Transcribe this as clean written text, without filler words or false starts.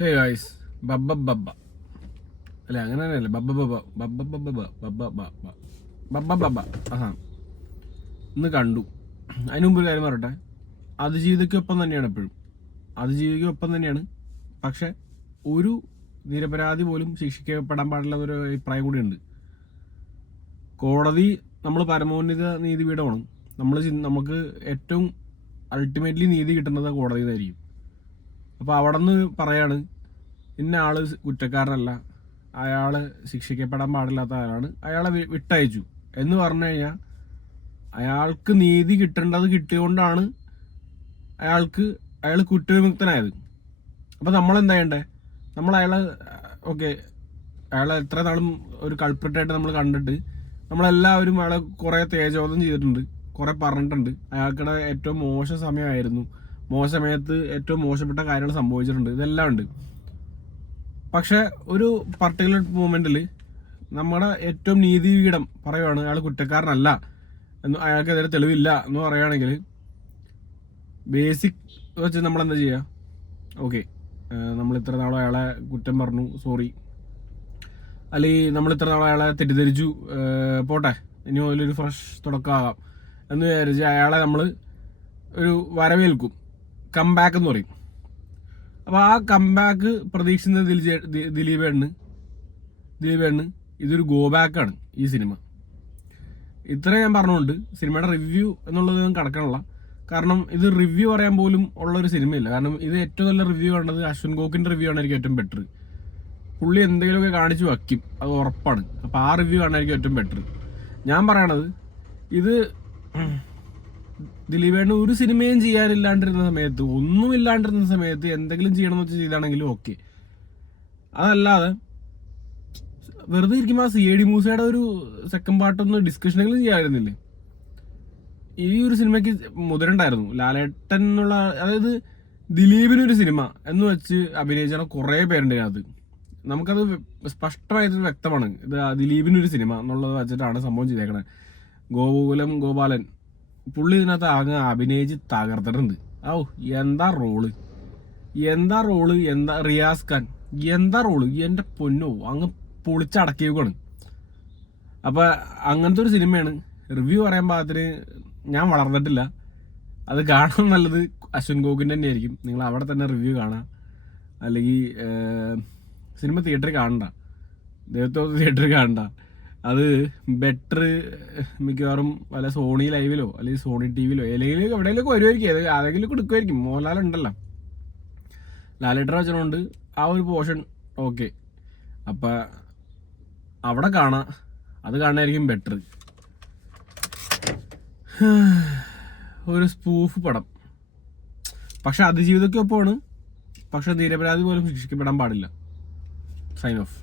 Hey guys ബബ്ബ ബബ്ബ അല്ല അങ്ങനെ തന്നെയല്ലേ ബബ്ബ ബബ്ബ ബബ്ബ ബബ്ബ ബബ്ബ ബബ്ബ ബബ്ബ ബബ്ബ ആഹാ ഇന്ന് കണ്ടു. അതിന് മുമ്പ് ഒരു കാര്യം പറയട്ടെ, അതിജീവിതയ്ക്കൊപ്പം തന്നെയാണ് എപ്പോഴും, അതിജീവിതയ്ക്കൊപ്പം തന്നെയാണ്. പക്ഷെ ഒരു നിരപരാധി പോലും ശിക്ഷിക്കപ്പെടാൻ പാടില്ല എന്നൊരു അഭിപ്രായം കൂടിയുണ്ട്. കോടതി നമ്മൾ പരമോന്നത നീതിപീഠമാണ്. നമുക്ക് ഏറ്റവും അൾട്ടിമേറ്റ്ലി നീതി കിട്ടുന്നത് കോടതിയിൽ നിന്നായിരിക്കും. അപ്പോൾ അവിടെ നിന്ന് പറയാണ് ഇന്ന ആള് കുറ്റക്കാരനല്ല, അയാൾ ശിക്ഷിക്കപ്പെടാൻ പാടില്ലാത്ത ആളാണ്, അയാളെ വിട്ടയച്ചു എന്ന് പറഞ്ഞു കഴിഞ്ഞാൽ അയാൾക്ക് നീതി കിട്ടേണ്ടത് കിട്ടിയതുകൊണ്ടാണ് അയാൾ കുറ്റവിമുക്തനായത്. അപ്പം നമ്മളെന്താ ചെയ്യണ്ടേ? നമ്മൾ അയാളെ എത്ര നാളും ഒരു കൾപ്രിറ്റായിട്ട് നമ്മൾ കണ്ടിട്ട് നമ്മളെല്ലാവരും അയാളെ കുറേ തേജോധം ചെയ്തിട്ടുണ്ട്, കുറേ പറഞ്ഞിട്ടുണ്ട്. അയാൾക്കിടെ ഏറ്റവും മോശം സമയമായിരുന്നു, മോശം സമയത്ത് ഏറ്റവും മോശപ്പെട്ട കാര്യങ്ങൾ സംഭവിച്ചിട്ടുണ്ട്, ഇതെല്ലാം ഉണ്ട്. പക്ഷെ ഒരു പർട്ടിക്കുലർ മൂമെന്റിൽ നമ്മുടെ ഏറ്റവും നീതിപീഠം പറയുവാണ് അയാൾ കുറ്റക്കാരനല്ല എന്ന്, അയാൾക്കെതിരെ തെളിവില്ല എന്ന് പറയുകയാണെങ്കിൽ ബേസിക് വെച്ച് നമ്മളെന്താ ചെയ്യുക? ഓക്കെ, നമ്മൾ ഇത്ര നാളും അയാളെ കുറ്റം പറഞ്ഞു, സോറി, അല്ലെങ്കിൽ നമ്മൾ ഇത്ര നാളും അയാളെ തെറ്റിദ്ധരിച്ചു, പോട്ടെ, ഇനി മുതലൊരു ഫ്രഷ് തുടക്കമാകാം എന്ന് വിചാരിച്ച് അയാളെ നമ്മൾ ഒരു വരവേൽക്കും, കംബാക്ക് എന്ന് പറയും. അപ്പോൾ ആ കംബാക്ക് പ്രതീക്ഷിക്കുന്ന ദിലീപേണ് ഇതൊരു ഗോ ബാക്കാണ് ഈ സിനിമ. ഇത്ര ഞാൻ പറഞ്ഞുകൊണ്ട് സിനിമയുടെ റിവ്യൂ എന്നുള്ളത് ഞാൻ കടക്കണില്ല. കാരണം ഇത് റിവ്യൂ പറയാൻ പോലും ഉള്ളൊരു സിനിമയില്ല. കാരണം ഇത് ഏറ്റവും നല്ല റിവ്യൂ കണ്ടത് അശ്വിൻ ഗോക്കിൻ്റെ റിവ്യൂ ആണായിരിക്കും ഏറ്റവും ബെറ്റർ. പുള്ളി എന്തെങ്കിലുമൊക്കെ കാണിച്ച് വയ്ക്കും, അത് ഉറപ്പാണ്. അപ്പോൾ ആ റിവ്യൂ കാണാനായിരിക്കും ഏറ്റവും ബെറ്റർ. ഞാൻ പറയണത്, ഇത് ദിലീപേണ് ഒരു സിനിമയും ചെയ്യാനില്ലാണ്ടിരുന്ന സമയത്ത്, ഒന്നുമില്ലാണ്ടിരുന്ന സമയത്ത് എന്തെങ്കിലും ചെയ്യണമെന്ന് വെച്ച് ചെയ്താണെങ്കിലും ഓക്കെ. അതല്ലാതെ വെറുതെ ഇരിക്കുമ്പോൾ ആ CID മൂസയുടെ ഒരു സെക്കൻഡ് പാർട്ടൊന്ന് ഡിസ്കഷനെങ്കിലും ചെയ്യാമായിരുന്നില്ലേ? ഈ ഒരു സിനിമയ്ക്ക് മുതലുണ്ടായിരുന്നു. ലാലേട്ടൻ എന്നുള്ള, അതായത് ദിലീപിനൊരു സിനിമ എന്ന് വെച്ച് അഭിനയിച്ചാൽ കുറേ പേരുണ്ട് അതിനകത്ത്. നമുക്കത് സ്പഷ്ടമായിട്ട് വ്യക്തമാണ്, ഇത് ദിലീപിനൊരു സിനിമ എന്നുള്ളത് വെച്ചിട്ടാണ് സംഭവം ചെയ്തേക്കണേ. ഗോപാലൻ പുള്ളി ഇതിനകത്ത് അങ്ങ് അഭിനയിച്ച് തകർത്തിട്ടുണ്ട്. എന്താ റോള്, എന്താ റിയാസ് ഖാൻ, എന്താ റോള്, എൻ്റെ പൊന്നോ, അങ്ങ് പൊളിച്ചടക്കിയേക്കാണ്. അപ്പം അങ്ങനത്തെ ഒരു സിനിമയാണ്. റിവ്യൂ പറയാൻ പാകത്തിന് ഞാൻ വളർന്നിട്ടില്ല. അത് കാണാൻ നല്ലത് അശ്വിൻ ഗോകിൻ്റെ തന്നെ ആയിരിക്കും. നിങ്ങൾ അവിടെ തന്നെ റിവ്യൂ കാണാം, അല്ലെങ്കിൽ സിനിമ തിയേറ്ററിൽ കാണണ്ട, ദൈവത്തോട് തിയേറ്ററിൽ കാണണ്ട. അത് ബെറ്റർ മിക്കവാറും വല്ല സോണി ലൈവിലോ അല്ലെങ്കിൽ സോണി TVയിലോ അല്ലെങ്കിൽ എവിടെയെങ്കിലൊക്കെ വരുമായിരിക്കും, ആരെങ്കിലും കൊടുക്കുമായിരിക്കും. മോഹൻലാൽ ഉണ്ടല്ലോ, ലാലേട്ടർ വെച്ചതുകൊണ്ട് ആ ഒരു പോർഷൻ ഓക്കെ. അപ്പം അവിടെ കാണാം, അത് കാണാനായിരിക്കും ബെറ്റർ. ഒരു സ്പൂഫ് പടം, പക്ഷെ അതിജീവിതയ്ക്കൊപ്പമാണ്, പക്ഷെ നിരപരാധി പോലും ശിക്ഷിക്കപ്പെടാൻ പാടില്ല. Sign of.